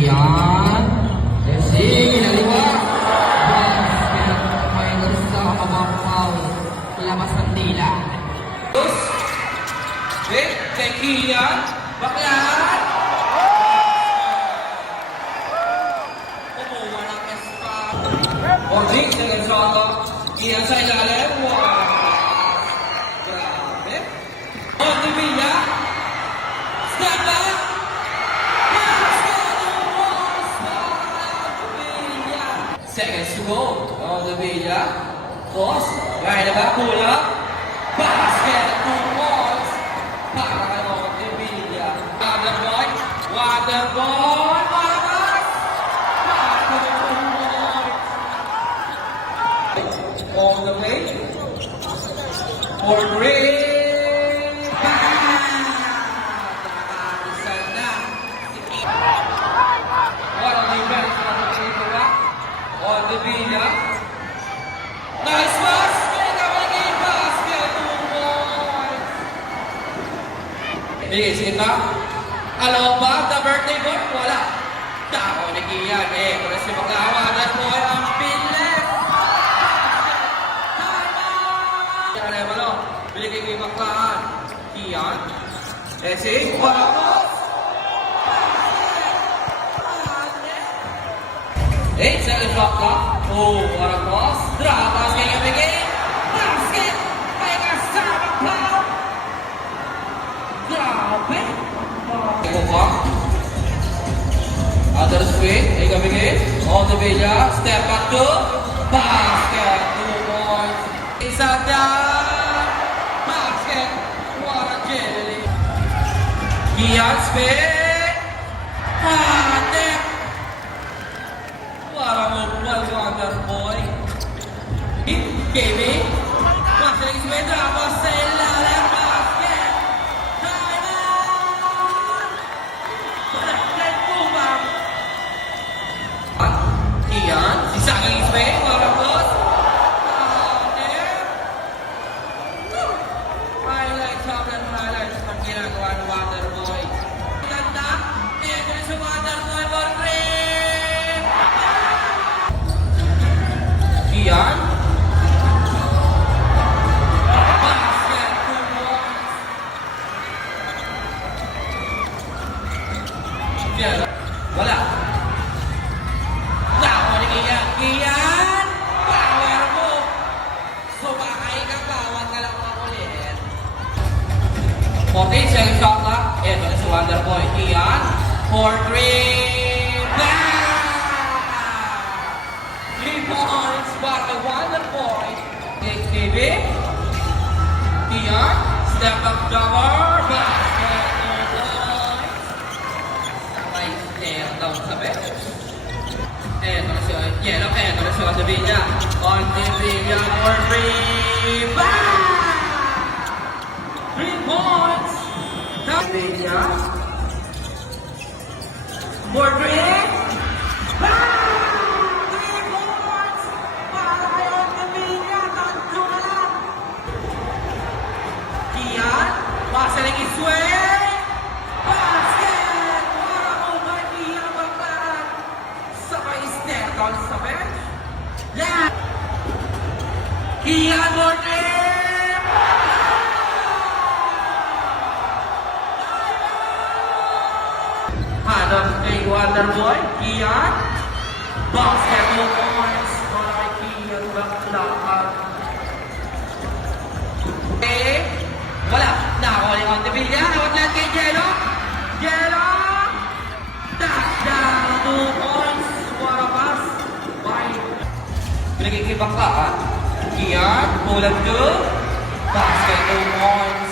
Iyan. Jesse, kinaliwa. Basket. May gusto kababaw. Labas ng tila. Kay Kian. Baklaan. Kumuha ng espa. Ojing sa Gonzalo. Kian sa ilalim. Wow. Grabe. Villa. Step back. Seconds to go. Villa. Cross. Right about. Pull up. Basket. 2 points. Para kay Villa. Waterboy. Waterboy. Maras. All the way. For three. On the Villa. Nice pass! May basket! 2 points! Sige na. Alam ba? The birthday boy? Wala. Dako ni Kian. Kung si magkawanan mo ay ang pilit. Time out! Bili kay Maklaan. Kian. Si Wapos. 8 seconds shot clock. Oh, what a pass. Drop pass kay Gabigay. Basket. May kasama pa. Grabe. Kuha. Other swing. Kay Gabigay. On the Villa. Step back to. Basket. 2 points. Isa down. Basket. What a jelly. Kian spin. Net. Para magbuwal Waterboy. KB. Masalik si Medra. Tapos sa ilalim. Basket. Time out! Let go back. Kian. Sisangin Ismail. Waterboy. Highlights of highlights ang ginagawa ng Waterboy. Ganda. Ito sa Waterboy. For 3. Kian. Basket. 2 points. Kian. Wala. Nako ni Kian. Kian! Power mo! Sumakay ka, bawat ka lang makulit. 14 seconds shot clock. Ito na si Waterboy. Kian. For 3. Bang! 3 points para kay Waterboy. KB. Kian. Step up jumper. Basket. 2 points. Sabay stare down sa bench. Eto na si Yellow. Eto na si Villa. On the Villa for 3. Bang! 3 points. Villa. For 3. Bang! Masaling isway! Basket! Para mo ba Kian Baklaan? Sabay step down sa bench. Yeah! Kian Mortem! Hanap kay Waterboy. Kian. Basket 2 points para kay Kian Baklaan. Wala. Nakakuha on the Villa. Outlet kay Jello. Jello! Touchdown! 2 points. What a pass. Wide. Pinagkikibak ka. Kian. Pull up to. Basket 2 points.